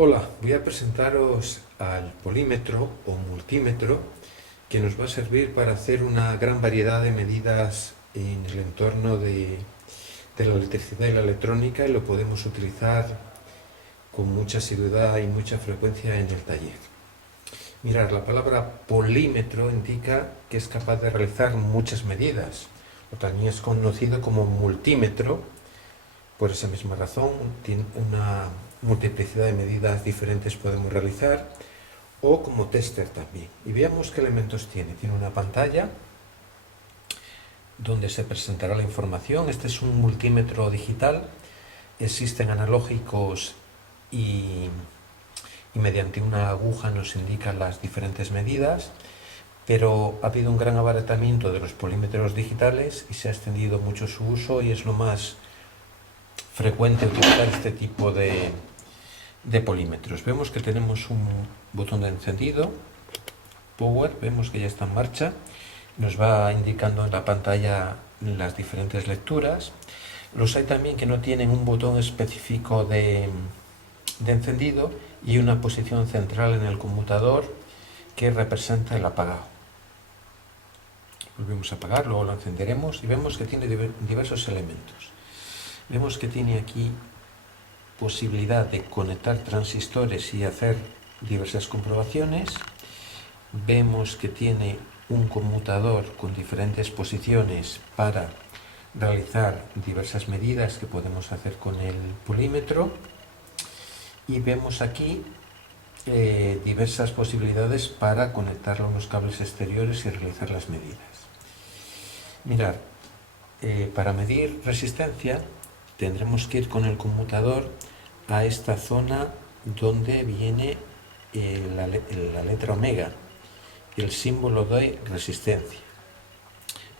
Hola, voy a presentaros al polímetro o multímetro que nos va a servir para hacer una gran variedad de medidas en el entorno de la electricidad y la electrónica, y lo podemos utilizar con mucha asiduidad y mucha frecuencia en el taller. Mirad, la palabra polímetro indica que es capaz de realizar muchas medidas, o también es conocido como multímetro. Por esa misma razón, tiene una multiplicidad de medidas diferentes podemos realizar, o como tester también. Y veamos qué elementos tiene. Tiene una pantalla donde se presentará la información. Este es un multímetro digital. Existen analógicos y mediante una aguja nos indican las diferentes medidas, pero ha habido un gran abaratamiento de los polímetros digitales y se ha extendido mucho su uso, y es lo más frecuente utilizar este tipo de polímetros. Vemos que tenemos un botón de encendido, Power, vemos que ya está en marcha, nos va indicando en la pantalla las diferentes lecturas. Los hay también que no tienen un botón específico de encendido y una posición central en el conmutador que representa el apagado. Volvemos a apagar, luego lo encenderemos y vemos que tiene diversos elementos. Vemos que tiene aquí posibilidad de conectar transistores y hacer diversas comprobaciones. Vemos que tiene un conmutador con diferentes posiciones para realizar diversas medidas que podemos hacer con el polímetro. Y vemos aquí diversas posibilidades para conectarlo a unos cables exteriores y realizar las medidas. Mirad, para medir resistencia tendremos que ir con el conmutador a esta zona donde viene la letra omega, el símbolo de resistencia.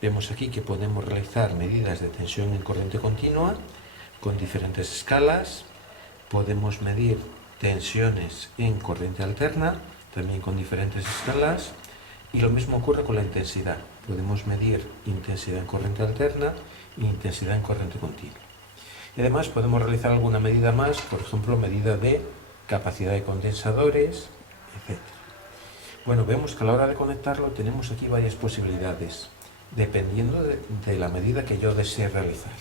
Vemos aquí que podemos realizar medidas de tensión en corriente continua con diferentes escalas. Podemos medir tensiones en corriente alterna, también con diferentes escalas, y lo mismo ocurre con la intensidad. Podemos medir intensidad en corriente alterna e intensidad en corriente continua. Y además podemos realizar alguna medida más, por ejemplo, medida de capacidad de condensadores, etc. Bueno, vemos que a la hora de conectarlo tenemos aquí varias posibilidades, dependiendo de la medida que yo desee realizar.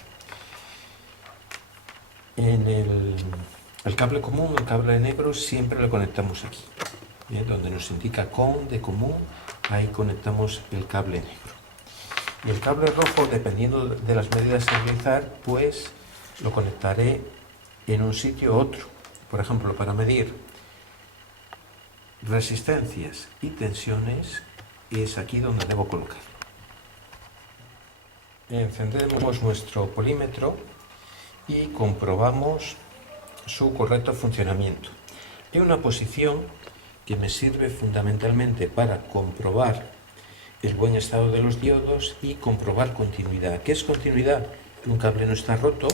En el cable común, el cable negro, siempre lo conectamos aquí. Bien, donde nos indica con de común, ahí conectamos el cable negro. Y el cable rojo, dependiendo de las medidas a realizar, pues lo conectaré en un sitio u otro. Por ejemplo, para medir resistencias y tensiones es aquí donde debo colocarlo. Encendemos nuestro polímetro y comprobamos su correcto funcionamiento. Hay una posición que me sirve fundamentalmente para comprobar el buen estado de los diodos y comprobar continuidad. ¿Qué es continuidad? Que un cable no está roto,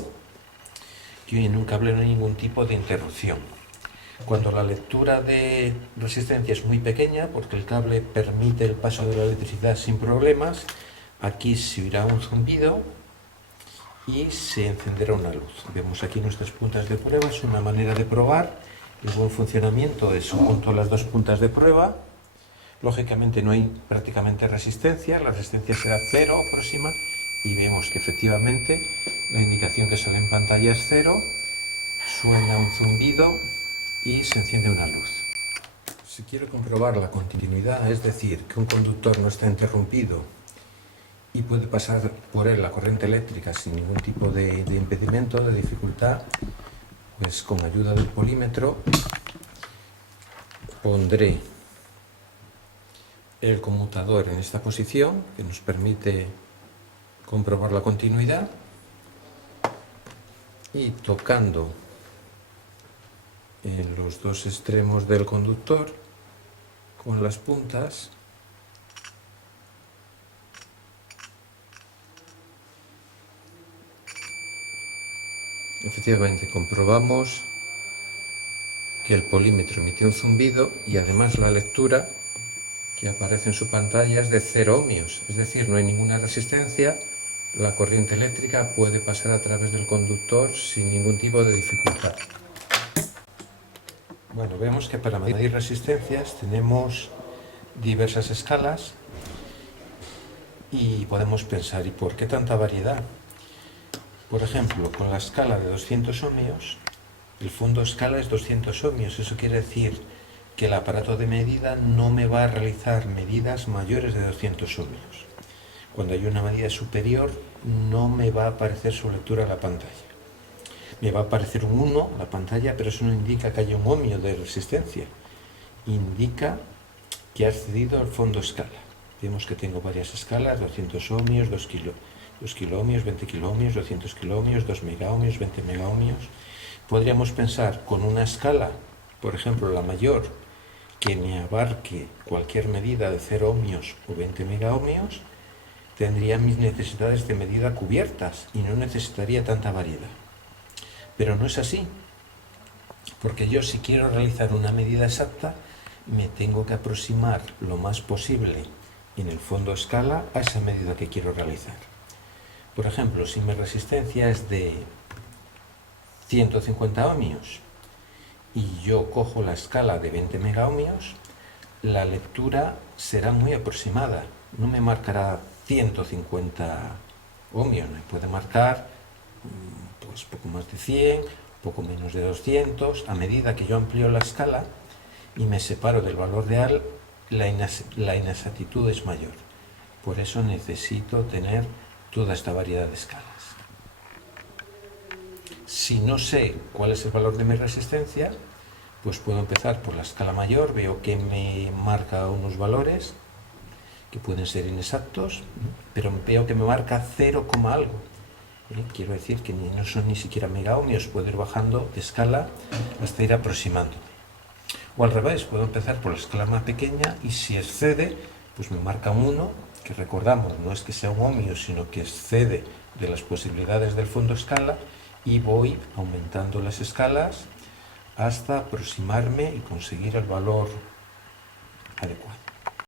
que en un cable no hay ningún tipo de interrupción. Cuando la lectura de resistencia es muy pequeña, porque el cable permite el paso de la electricidad sin problemas, aquí se oirá un zumbido y se encenderá una luz. Vemos aquí nuestras puntas de prueba. Es una manera de probar el buen funcionamiento de junto a las dos puntas de prueba. Lógicamente no hay prácticamente resistencia, la resistencia será cero próxima, y vemos que efectivamente la indicación que sale en pantalla es cero, suena un zumbido y se enciende una luz. Si quiero comprobar la continuidad, es decir, que un conductor no está interrumpido y puede pasar por él la corriente eléctrica sin ningún tipo de impedimento, de dificultad, pues con ayuda del polímetro pondré el conmutador en esta posición que nos permite comprobar la continuidad, y tocando en los dos extremos del conductor con las puntas efectivamente comprobamos que el polímetro emitió un zumbido, y además la lectura que aparece en su pantalla es de 0 ohmios, es decir, no hay ninguna resistencia. La corriente eléctrica puede pasar a través del conductor sin ningún tipo de dificultad. Bueno, vemos que para medir resistencias tenemos diversas escalas y podemos pensar, ¿y por qué tanta variedad? Por ejemplo, con la escala de 200 ohmios, el fondo escala es 200 ohmios. Eso quiere decir que el aparato de medida no me va a realizar medidas mayores de 200 ohmios. Cuando hay una medida superior, no me va a aparecer su lectura en la pantalla. Me va a aparecer un 1 en la pantalla, pero eso no indica que haya un ohmio de resistencia. Indica que ha accedido al fondo escala. Vemos que tengo varias escalas: 200 ohmios, 2 kiloohmios, 20 kiloohmios, 200 kiloohmios, 2 megaohmios, 20 megaohmios. Podríamos pensar con una escala, por ejemplo la mayor, que me abarque cualquier medida de 0 ohmios o 20 megaohmios, tendría mis necesidades de medida cubiertas y no necesitaría tanta variedad. Pero no es así, porque yo, si quiero realizar una medida exacta, me tengo que aproximar lo más posible en el fondo escala a esa medida que quiero realizar. Por ejemplo, si mi resistencia es de 150 ohmios y yo cojo la escala de 20 megaohmios, la lectura será muy aproximada. No me marcará 150 ohmios, me puede marcar pues poco más de 100, poco menos de 200. A medida que yo amplío la escala y me separo del valor real, la inexactitud es mayor. Por eso necesito tener toda esta variedad de escalas. Si no sé cuál es el valor de mi resistencia, pues puedo empezar por la escala mayor. Veo que me marca unos valores que pueden ser inexactos, pero veo que me marca 0, algo. Quiero decir que no son ni siquiera megaohmios. Puedo ir bajando de escala hasta ir aproximando. O al revés, puedo empezar por la escala más pequeña y si excede, pues me marca un 1, que recordamos, no es que sea un ohmio, sino que excede de las posibilidades del fondo escala, y voy aumentando las escalas hasta aproximarme y conseguir el valor adecuado.